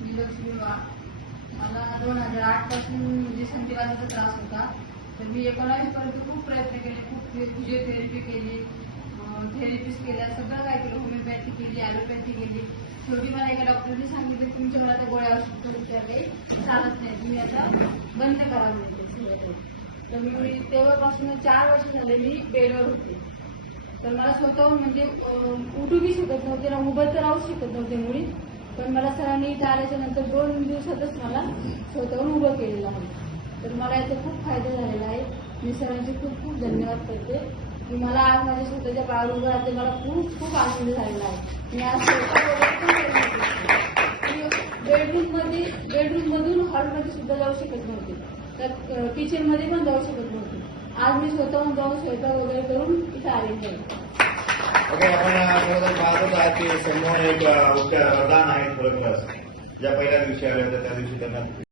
मी लक्ष्मी वाघ. मला 2008 पासून म्हणजे संधिवाताचा त्रास होता. तर मी 19 पर्यंत खूप प्रयत्न केले, खूप फिजिओथेरपी केली, थेरपिस्ट केल्या, सगळं काय केलं. होमिओपॅथी केली, ॲलोपॅथी केली. शेवटी मला एका डॉक्टरने सांगितलं तुमच्या मला त्या गोळ्या औषध काही चालत नाही, तुम्ही आता बंद करा म्हणजे सगळं काही. तर मी तेव्हापासून 4 वर्ष झाले मी बेडवर होते. तर मला स्वतःहून म्हणजे उठूही शकत नव्हते ना, उभं तर राहू शकत नव्हते मुळी. पण मला सरांनी इथं आल्याच्या नंतर 2 दिवसातच मला स्वतःहून उभं केलेलं आहे. तर मला याचा खूप फायदा झालेला आहे. मी सरांचे खूप खूप धन्यवाद करते की मला आज माझ्या स्वतःच्या पायावर उभं राहते. मला खूप खूप आनंद झालेला आहे. मी आज बेडरूममधून हॉलमध्ये सुद्धा जाऊ शकत नव्हते, तर किचनमध्ये पण जाऊ शकत नव्हते. आज मी स्वतःहून जाऊन स्वयंपाक वगैरे करून इथं आलेली आहे. ओके, आपण पाहतच आहात की समोर एक वरदान आहे. ज्या पहिल्या दिवशी आले होते त्या दिवशी त्यांना